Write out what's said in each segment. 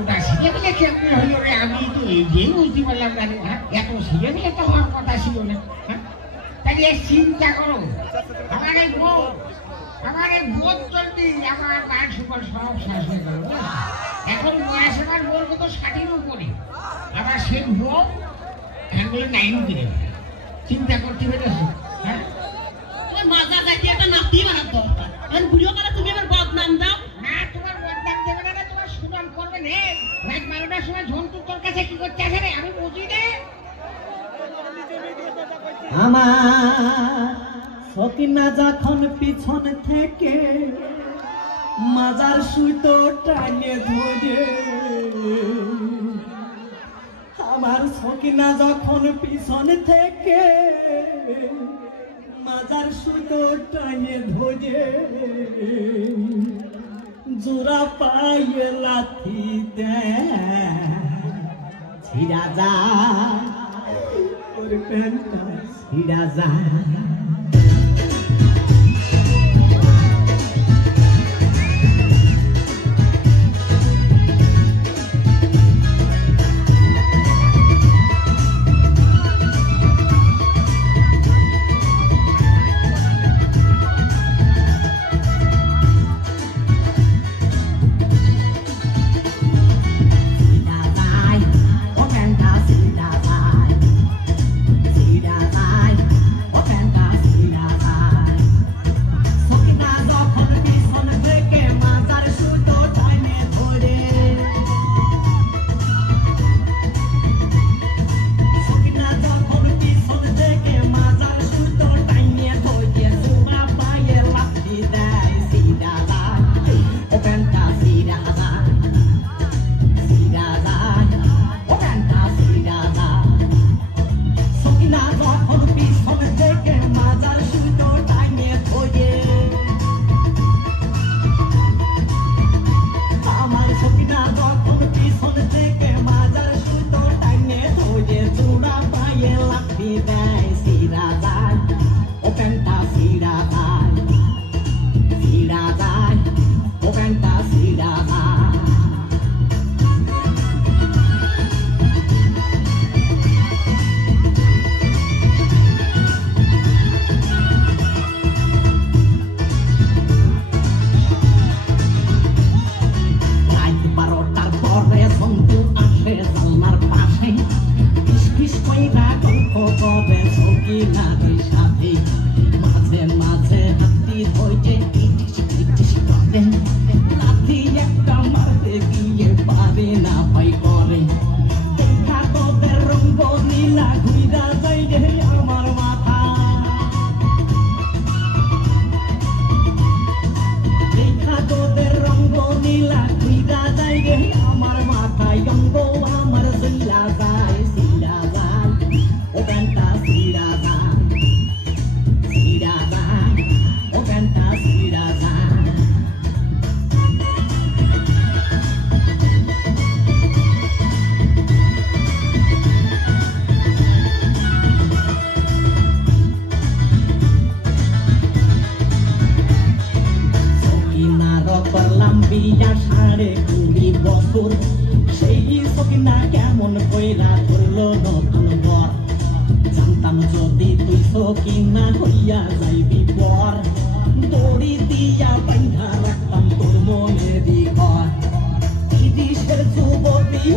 ওটা ছেলেমেলে কেমন হইল রে? আমি তো এই যে বুঝতে পারলাম না। হ্যাঁ, এত ছেলেমেলে তো হওয়ার কথা ছিল না। হ্যাঁ, তাহলে চিন্তা করো, আমার এই বউ চলতি আমার মায়ের সুপার সব শেষ হয়ে গেল। এখন বয়স আমার বউর কত 60-এর উপরে, আবার সে বউ হ্যান্ডেল 9 কিনে। চিন্তা করতে পেরেছো? হ্যাঁ, মজা যাইতে একটা নাতি বানার দরকার। আর বুড়িও কালে তুমি আমার বদনাম দাও না, তোমার বদনাম দেবে না, তোমার সুনাম করবে রে। রাত 12টার সময় ঝন্টু তোর কাছে কি করতে আসে রে? আমি বুঝি রে। আমার সকিনা যখন পিছন থেকে মাজার সুতো টাঙে ধরে, আমার সকিনা যখন পিছন থেকে মাজার সুতো টাঙে ধরে, জোড়া পায়ে লাথি দেয় ছিড়া যায়, ওর প্যান্টটা ছিড়া যায়।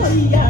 হইয়া